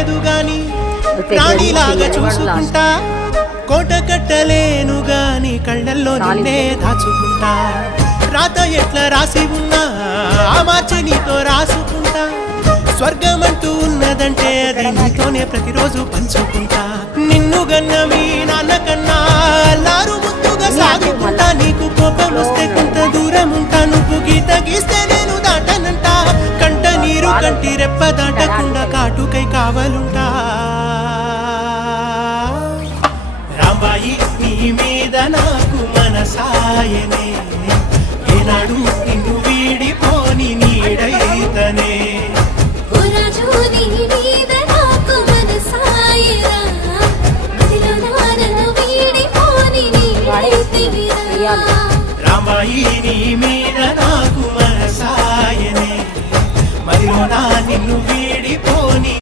లేదు గాని రాణిలాగా చూసుకుంటా కోట కట్టలేను గాని కళ్ళల్లో నిన్నే దాచుకుంటా రాత ఎట్లా రాసి ఉన్నా ఆ మార్చి నీతో రాసుకుంటా స్వర్గమంటూ ఉన్నదంటే అది నీతోనే ప్రతిరోజు పంచుకుంటా నిన్ను గన్న మీ నాన్న కన్నా లారు ముద్దుగా సాగుకుంటా నీకు కోపం వస్తే కొంత దూరం ఉంటా నువ్వు గీత గీస్తే నేను దాటనంట కంట నీరు కంటి రెప్ప దాటకుండా కాటుకై కావలుంటా రాంబాయి నీ మీద నాకు మనసాయనే